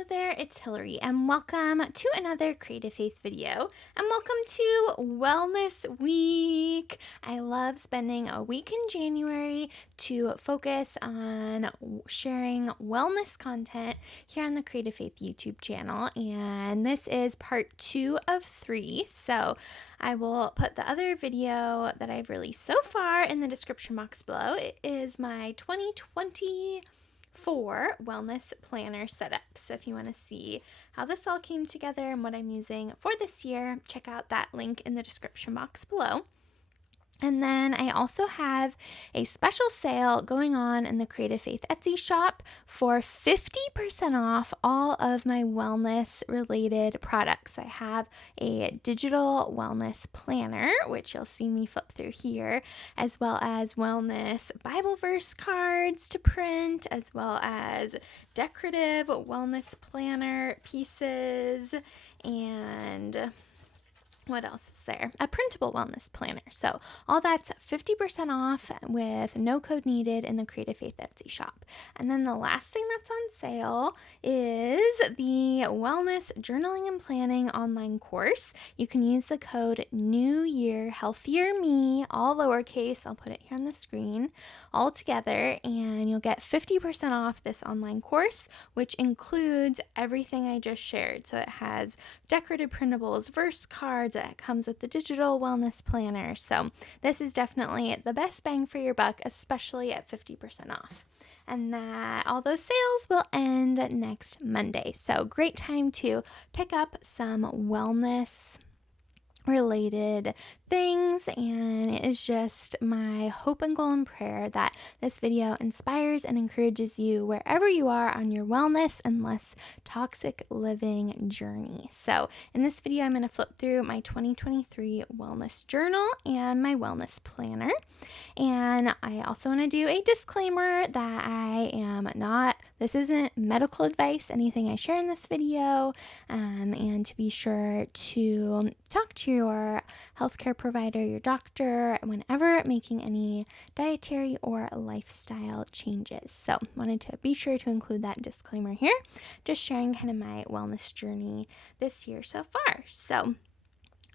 Hello there, it's Hillary, and welcome to another Creative Faith video, and welcome to Wellness Week. I love spending a week in January to focus on sharing wellness content here on the Creative Faith YouTube channel, and this is part 2 of 3, so I will put the other video that I've released so far in the description box below. It is my 2024 wellness planner setup. So if you want to see how this all came together and what I'm using for this year, check out that link in the description box below. And then I also have a special sale going on in the Creative Faith Etsy shop for 50% off all of my wellness related products. I have a digital wellness planner, which you'll see me flip through here, as well as wellness Bible verse cards to print, as well as decorative wellness planner pieces, and what else is there? A printable wellness planner. So all that's 50% off with no code needed in the Creative Faith Etsy shop. And then the last thing that's on sale is the Wellness Journaling and Planning online course. You can use the code New Year Healthier Me, all lowercase. I'll put it here on the screen, all together, and you'll get 50% off this online course, which includes everything I just shared. So it has decorated printables, verse cards. It comes with the digital wellness planner. So this is definitely the best bang for your buck, especially at 50% off. And that all those sales will end next Monday. So great time to pick up some wellness related things, and it is just my hope and goal and prayer that this video inspires and encourages you wherever you are on your wellness and less toxic living journey. So in this video, I'm going to flip through my 2023 wellness journal and my wellness planner. And I also want to do a disclaimer that this isn't medical advice, anything I share in this video, and to be sure to talk to your healthcare provider, your doctor, whenever making any dietary or lifestyle changes. So wanted to be sure to include that disclaimer here, just sharing kind of my wellness journey this year so far. So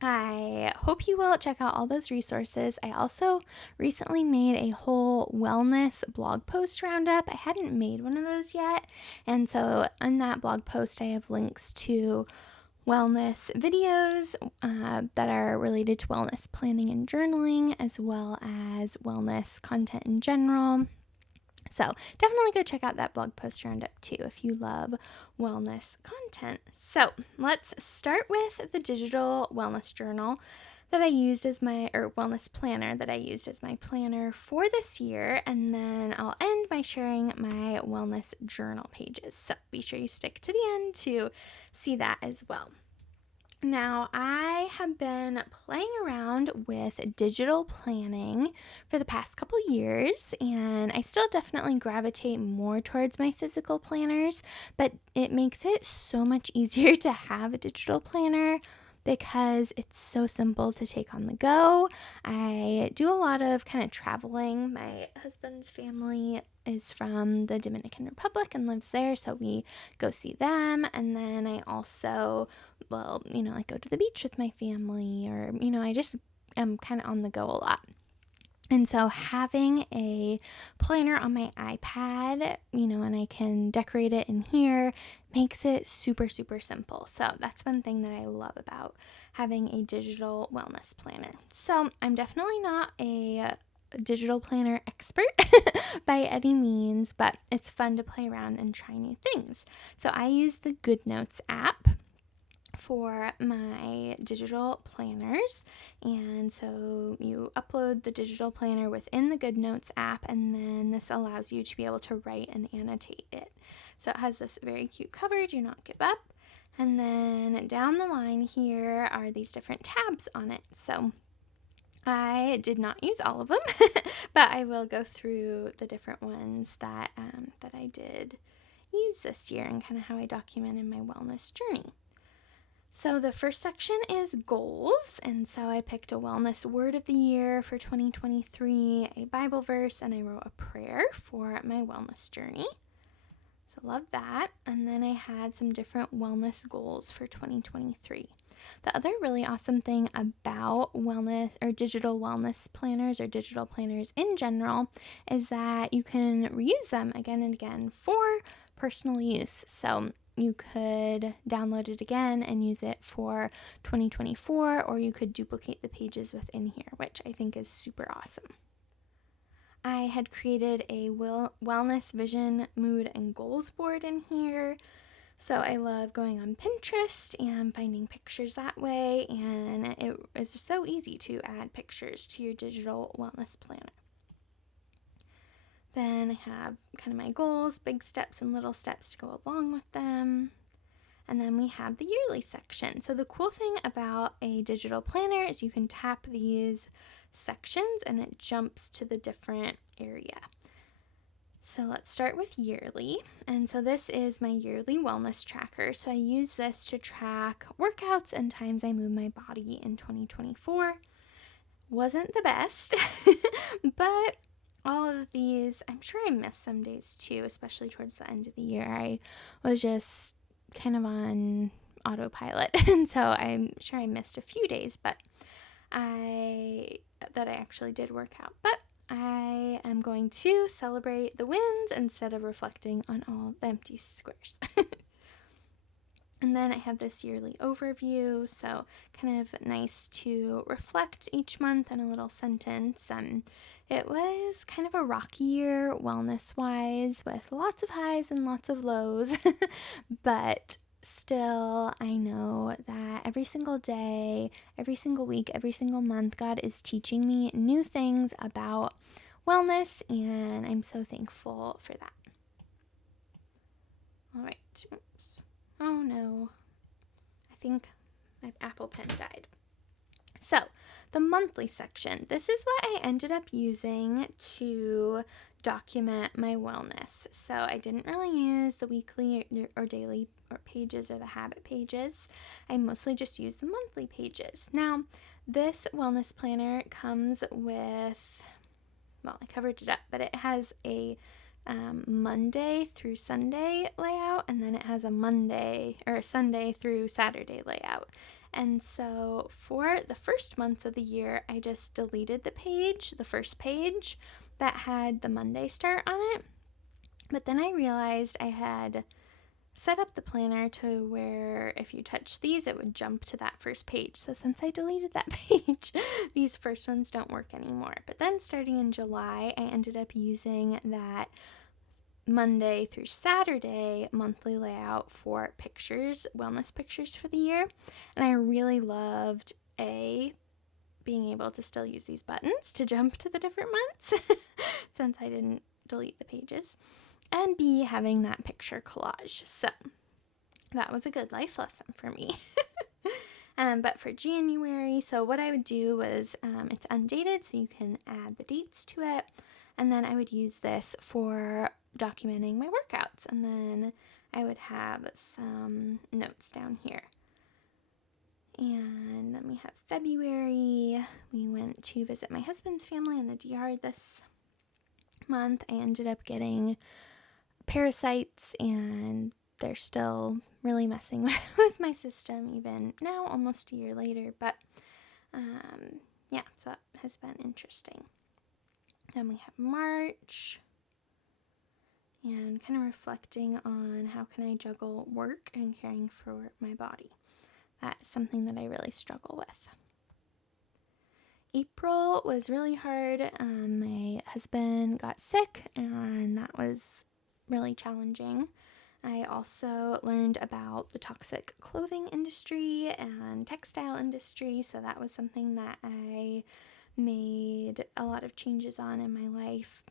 I hope you will check out all those resources. I also recently made a whole wellness blog post roundup. I hadn't made one of those yet. And so in that blog post, I have links to wellness videos that are related to wellness planning and journaling, as well as wellness content in general. So definitely go check out that blog post roundup too if you love wellness content. So let's start with the digital wellness journal that I used as wellness planner that I used as my planner for this year, and then I'll end by sharing my wellness journal pages. So be sure you stick to the end to see that as well. Now, I have been playing around with digital planning for the past couple years, and I still definitely gravitate more towards my physical planners, but it makes it so much easier to have a digital planner because it's so simple to take on the go. I do a lot of kind of traveling. My husband's family is from the Dominican Republic and lives there, so we go see them. And then I also go to the beach with my family, or I just am kind of on the go a lot. And so having a planner on my iPad, and I can decorate it in here, makes it super, super simple. So that's one thing that I love about having a digital wellness planner. So I'm definitely not a digital planner expert by any means, but it's fun to play around and try new things. So I use the GoodNotes app for my digital planners, and so you upload the digital planner within the GoodNotes app, and then this allows you to be able to write and annotate it. So it has this very cute cover, do not give up, and then down the line here are these different tabs on it. So I did not use all of them, but I will go through the different ones that I did use this year and kind of how I documented my wellness journey. So the first section is goals, and so I picked a wellness word of the year for 2023, a Bible verse, and I wrote a prayer for my wellness journey. So love that. And then I had some different wellness goals for 2023. The other really awesome thing about wellness or digital wellness planners or digital planners in general is that you can reuse them again and again for personal use. So you could download it again and use it for 2024, or you could duplicate the pages within here, which I think is super awesome. I had created a wellness vision, mood, and goals board in here. So I love going on Pinterest and finding pictures that way, and it is just so easy to add pictures to your digital wellness planner. Then I have kind of my goals, big steps and little steps to go along with them. And then we have the yearly section. So the cool thing about a digital planner is you can tap these sections and it jumps to the different area. So let's start with yearly. And so this is my yearly wellness tracker. So I use this to track workouts and times I move my body in 2024. Wasn't the best, but all of these, I'm sure I missed some days too, especially towards the end of the year. I was just kind of on autopilot, and so I'm sure I missed a few days, but I actually did work out. But I am going to celebrate the wins instead of reflecting on all the empty squares. And then I have this yearly overview, so kind of nice to reflect each month in a little sentence. It was kind of a rocky year wellness-wise with lots of highs and lots of lows, but still I know that every single day, every single week, every single month, God is teaching me new things about wellness, and I'm so thankful for that. All right. Oops. Oh no, I think my Apple Pen died. So the monthly section, this is what I ended up using to document my wellness. So I didn't really use the weekly or daily or pages or the habit pages. I mostly just used the monthly pages. Now, this wellness planner comes with, well, I covered it up, but it has a Monday through Sunday layout, and then it has a Monday or a Sunday through Saturday layout. And so for the first month of the year, I just deleted the first page that had the Monday start on it. But then I realized I had set up the planner to where if you touch these, it would jump to that first page. So since I deleted that page, these first ones don't work anymore. But then starting in July, I ended up using that Monday through Saturday monthly layout for pictures, wellness pictures for the year. And I really loved being able to still use these buttons to jump to the different months since I didn't delete the pages, and B, having that picture collage. So that was a good life lesson for me. But for January, so what I would do was, it's undated, so you can add the dates to it. And then I would use this for documenting my workouts. And then I would have some notes down here. And then we have February. We went to visit my husband's family in the DR this month. I ended up getting parasites, and they're still really messing with my system even now, almost a year later. But yeah, so that has been interesting. Then we have March, and kind of reflecting on how can I juggle work and caring for my body. That's something that I really struggle with. April was really hard. My husband got sick, and that was really challenging. I also learned about the toxic clothing industry and textile industry, so that was something that I made a lot of changes on in my life.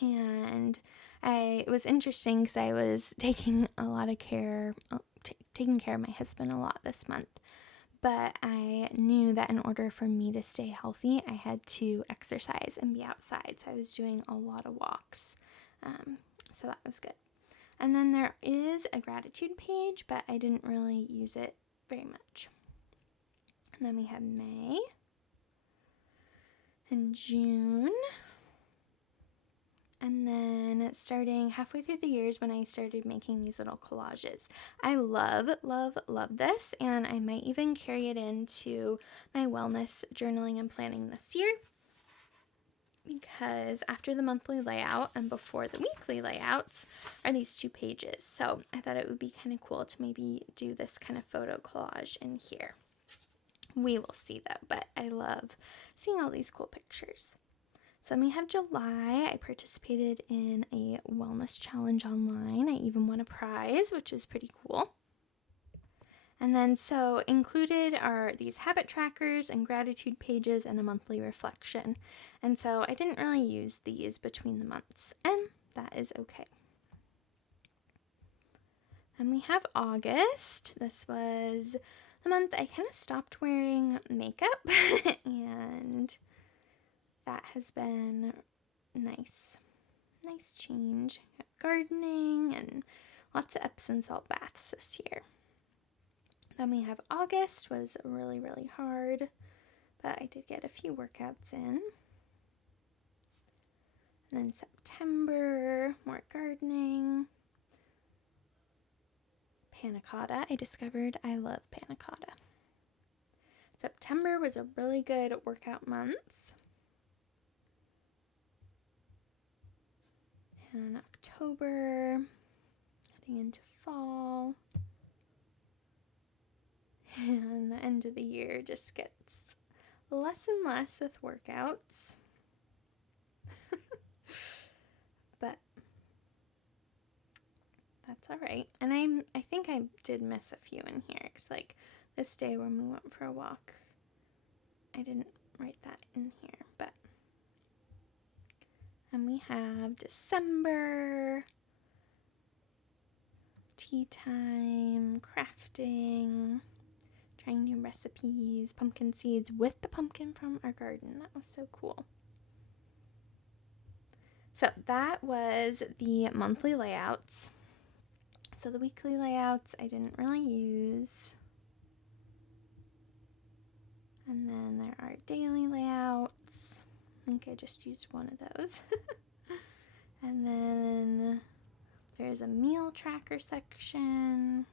And it was interesting because I was taking a lot of care, taking care of my husband a lot this month. But I knew that in order for me to stay healthy, I had to exercise and be outside. So I was doing a lot of walks. So that was good. And then there is a gratitude page, but I didn't really use it very much. And then we have May and June. And then starting halfway through the years when I started making these little collages. I love, love, love this, and I might even carry it into my wellness journaling and planning this year, because after the monthly layout and before the weekly layouts are these 2 pages. So I thought it would be kind of cool to maybe do this kind of photo collage in here. We will see though, but I love seeing all these cool pictures. So then we have July. I participated in a wellness challenge online. I even won a prize, which is pretty cool. And then so included are these habit trackers and gratitude pages and a monthly reflection. And so I didn't really use these between the months, and that is okay. Then we have August. This was the month I kind of stopped wearing makeup and that has been nice. Nice change. Got gardening and lots of Epsom salt baths this year. Then we have August, was really, really hard, but I did get a few workouts in. And then September, more gardening. Panna cotta. I discovered I love panna cotta. September was a really good workout month. And October, heading into fall. And the end of the year just gets less and less with workouts. But that's all right. And I think I did miss a few in here, because like this day when we went for a walk, I didn't write that in here. But and we have December, tea time, crafting, trying new recipes, pumpkin seeds with the pumpkin from our garden. That was so cool. So that was the monthly layouts. So the weekly layouts I didn't really use. And then there are daily layouts. I think I just used one of those. And then there's a meal tracker section.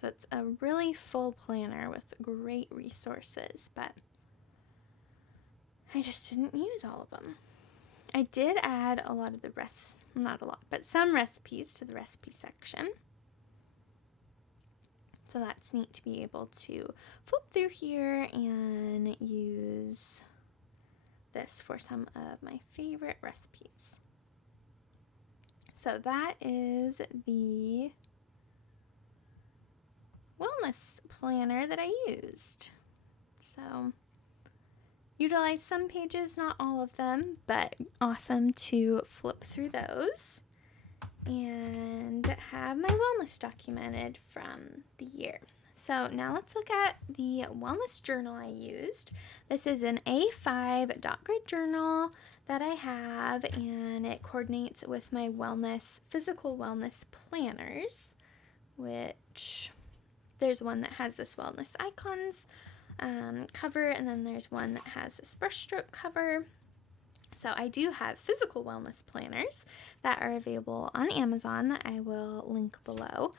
So it's a really full planner with great resources, but I just didn't use all of them. I did add a lot of the not a lot, but some recipes to the recipe section. So that's neat to be able to flip through here and use this for some of my favorite recipes. So that is the wellness planner that I used. So utilize some pages, not all of them, but awesome to flip through those and have my wellness documented from the year. So now let's look at the wellness journal I used. This is an A5 dot grid journal that I have, and it coordinates with my physical wellness planners, which there's one that has this wellness icons cover, and then there's one that has this brushstroke cover. So I do have physical wellness planners that are available on Amazon that I will link below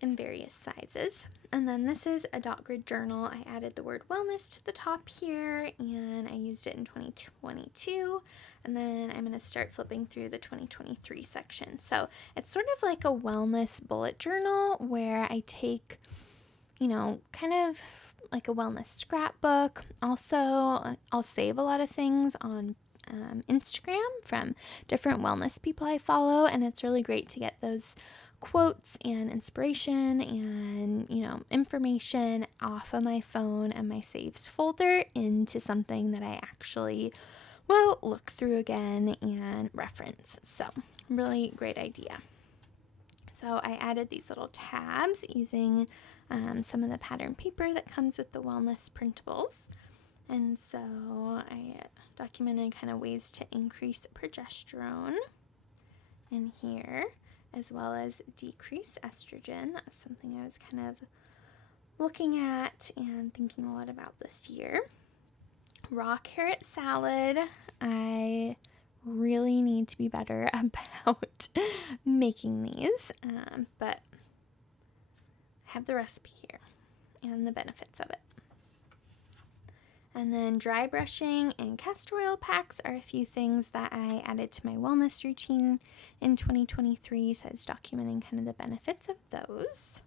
in various sizes. And then this is a dot grid journal. I added the word wellness to the top here, and I used it in 2022. And then I'm going to start flipping through the 2023 section. So it's sort of like a wellness bullet journal where I take, kind of like a wellness scrapbook. Also, I'll save a lot of things on Instagram from different wellness people I follow, and it's really great to get those quotes and inspiration and information off of my phone and my saves folder into something that I actually will look through again and reference. So really great idea. So I added these little tabs using some of the pattern paper that comes with the wellness printables. And so I documented kind of ways to increase progesterone in here, as well as decrease estrogen. That was something I was kind of looking at and thinking a lot about this year. Raw carrot salad. I really need to be better about making these, but I have the recipe here and the benefits of it. And then dry brushing and castor oil packs are a few things that I added to my wellness routine in 2023, so I was documenting kind of the benefits of those.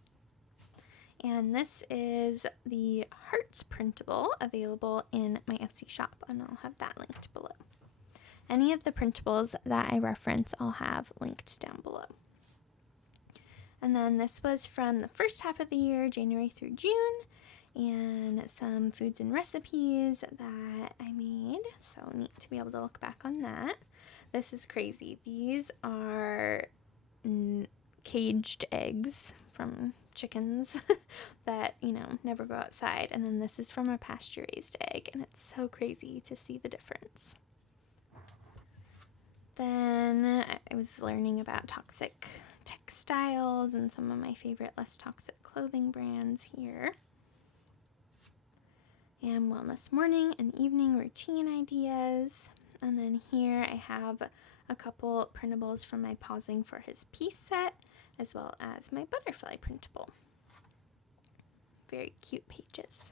And this is the Hearts printable available in my Etsy shop, and I'll have that linked below. Any of the printables that I reference, I'll have linked down below. And then this was from the first half of the year, January through June, and some foods and recipes that I made. So neat to be able to look back on that. This is crazy. These are caged eggs from chickens that, never go outside. And then this is from a pasture-raised egg, and it's so crazy to see the difference. Then I was learning about toxic textiles and some of my favorite less toxic clothing brands here. And wellness morning and evening routine ideas. And then here I have a couple printables from my Pausing for His Peace set, as well as my butterfly printable. Very cute pages.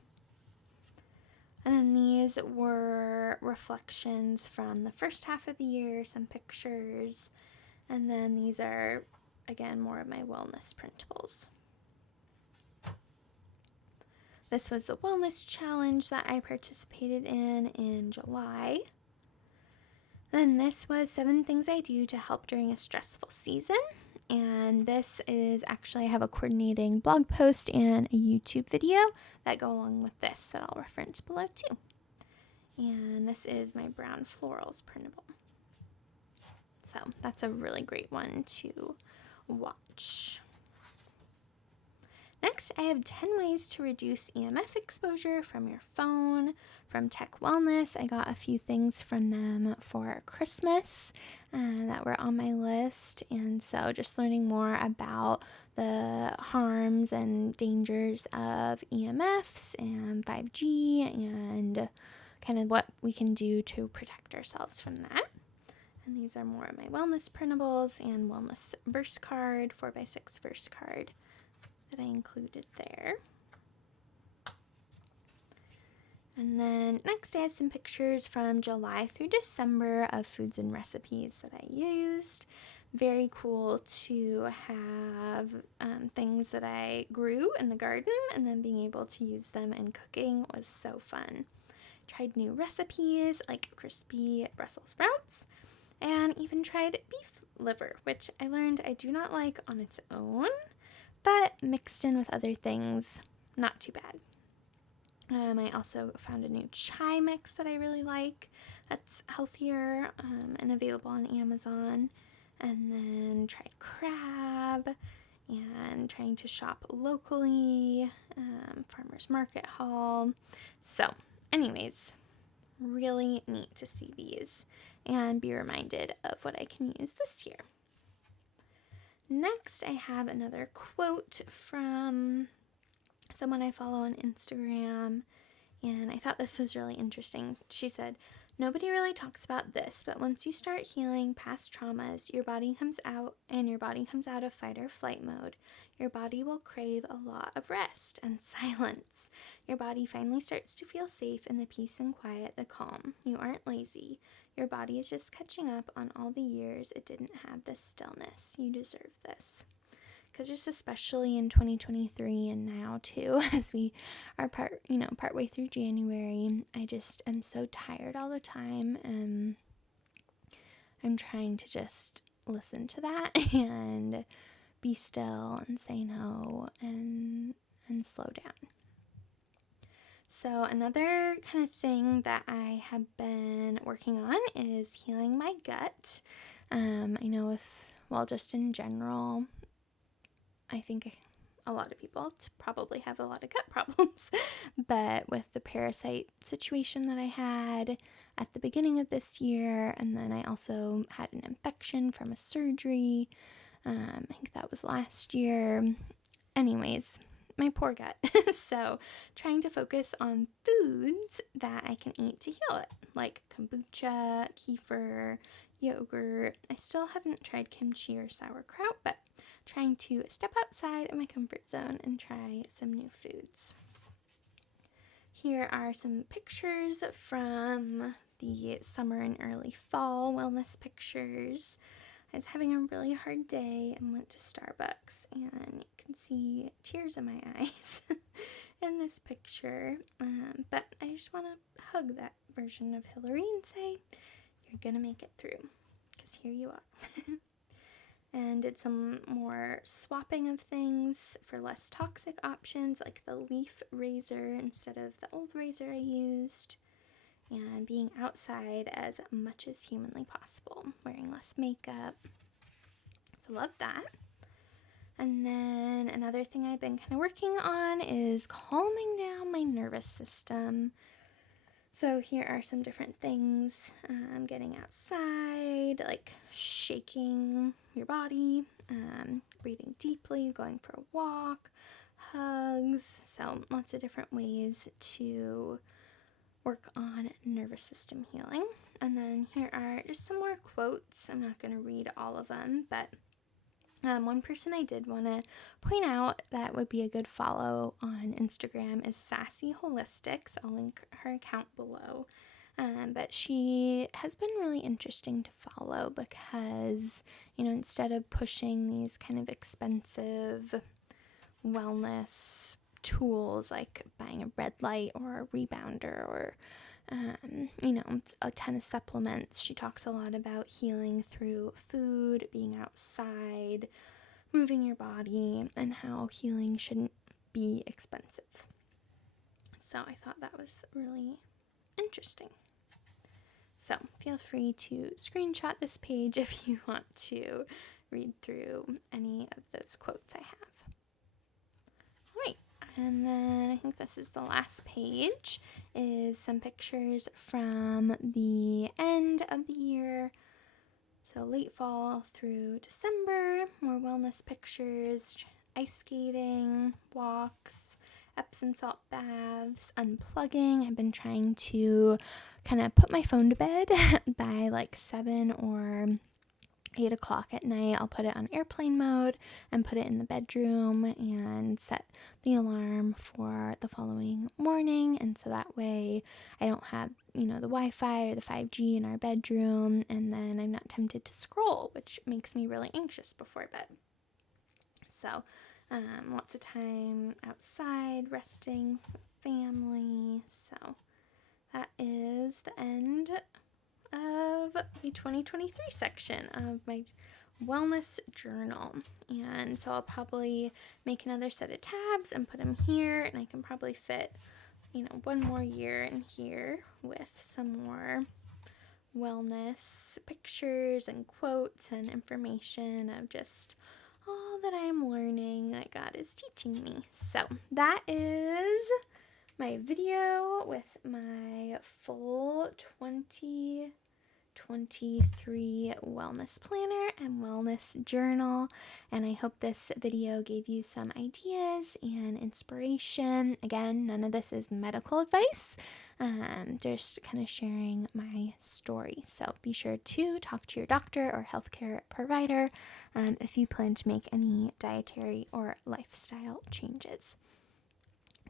And then these were reflections from the first half of the year, some pictures. And then these are, again, more of my wellness printables. This was the wellness challenge that I participated in July. Then this was 7 things I do to help during a stressful season. And this is actually, I have a coordinating blog post and a YouTube video that go along with this that I'll reference below too. And this is my brown florals printable. So that's a really great one to watch. Next, I have 10 ways to reduce EMF exposure from your phone. From Tech Wellness, I got a few things from them for Christmas that were on my list. And so just learning more about the harms and dangers of EMFs and 5G and kind of what we can do to protect ourselves from that. And these are more of my wellness printables and wellness verse card, 4x6 verse card that I included there. And then next I have some pictures from July through December of foods and recipes that I used. Very cool to have things that I grew in the garden, and then being able to use them in cooking was so fun. Tried new recipes like crispy Brussels sprouts, and even tried beef liver, which I learned I do not like on its own, but mixed in with other things, not too bad. I also found a new chai mix that I really like that's healthier and available on Amazon. And then tried crab and trying to shop locally, farmer's market haul. So anyways, really neat to see these and be reminded of what I can use this year. Next, I have another quote from someone I follow on Instagram, and I thought this was really interesting. She said, "Nobody really talks about this, but once you start healing past traumas, your body comes out of fight or flight mode. Your body will crave a lot of rest and silence. Your body finally starts to feel safe in the peace and quiet, the calm. You aren't lazy. Your body is just catching up on all the years it didn't have this stillness. You deserve this." Because just especially in 2023 and now too, as we are partway through January, I just am so tired all the time, and I'm trying to just listen to that and be still and say no and slow down. So another kind of thing that I have been working on is healing my gut. I know just in general, I think a lot of people probably have a lot of gut problems, but with the parasite situation that I had at the beginning of this year, and then I also had an infection from a surgery, I think that was last year. Anyways, my poor gut. So trying to focus on foods that I can eat to heal it, like kombucha, kefir, yogurt. I still haven't tried kimchi or sauerkraut, but trying to step outside of my comfort zone and try some new foods. Here are some pictures from the summer and early fall wellness pictures. I was having a really hard day and went to Starbucks, and you can see tears in my eyes in this picture. But I just want to hug that version of Hillary and say, you're going to make it through, because here you are. And did some more swapping of things for less toxic options, like the leaf razor instead of the old razor I used, and being outside as much as humanly possible, wearing less makeup. So love that. And then another thing I've been kind of working on is calming down my nervous system. So here are some different things. Getting outside, like shaking your body, breathing deeply, going for a walk, hugs. So lots of different ways to work on nervous system healing. And then here are just some more quotes. I'm not going to read all of them, but one person I did want to point out that would be a good follow on Instagram is Sassy Holistics. I'll link her account below. But she has been really interesting to follow because, instead of pushing these kind of expensive wellness tools like buying a red light or a rebounder or a ton of supplements. She talks a lot about healing through food, being outside, moving your body, and how healing shouldn't be expensive. So I thought that was really interesting. So feel free to screenshot this page if you want to read through any of those quotes I have. And then I think this is the last page, is some pictures from the end of the year. So late fall through December, more wellness pictures, ice skating, walks, Epsom salt baths, unplugging. I've been trying to kind of put my phone to bed by like 7 or 8 o'clock at night. I'll put it on airplane mode and put it in the bedroom and set the alarm for the following morning. And so that way I don't have, the Wi-Fi or the 5G in our bedroom, and then I'm not tempted to scroll, which makes me really anxious before bed. So lots of time outside, resting, family. So that is the end of the 2023 section of my wellness journal. And so I'll probably make another set of tabs and put them here, and I can probably fit, one more year in here with some more wellness pictures and quotes and information of just all that I'm learning that God is teaching me. So that is my video with my full 2023 wellness planner and wellness journal, and I hope this video gave you some ideas and inspiration. Again, none of this is medical advice, just kind of sharing my story. So be sure to talk to your doctor or healthcare provider if you plan to make any dietary or lifestyle changes.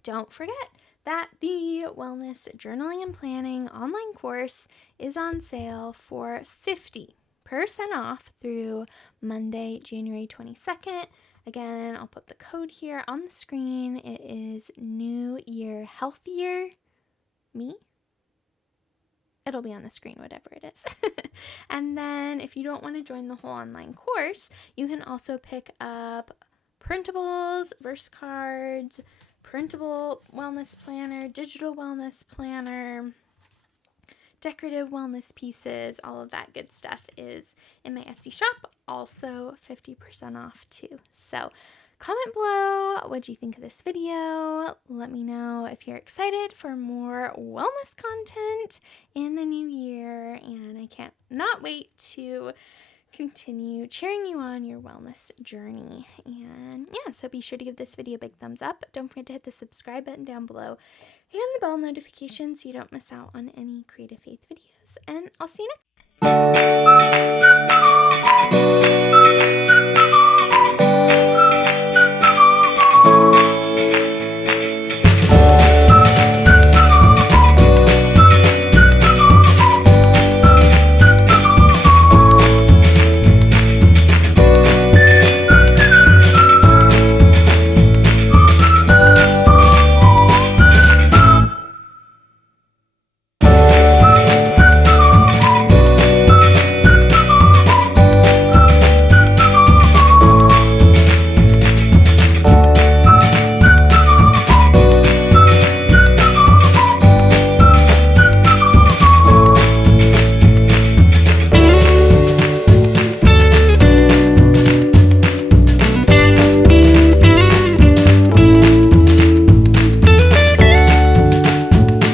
Don't forget that the Wellness Journaling and Planning online course is on sale for 50% off through Monday, January 22nd. Again, I'll put the code here on the screen. It is New Year Healthier Me. It'll be on the screen, whatever it is. And then if you don't want to join the whole online course, you can also pick up printables, verse cards, printable wellness planner, digital wellness planner, decorative wellness pieces. All of that good stuff is in my Etsy shop. Also 50% off too. So comment below what you think of this video. Let me know if you're excited for more wellness content in the new year, and I can't not wait to continue cheering you on your wellness journey. And so be sure to give this video a big thumbs up. Don't forget to hit the subscribe button down below and the bell notification so you don't miss out on any Creative Faith videos. And I'll see you next time.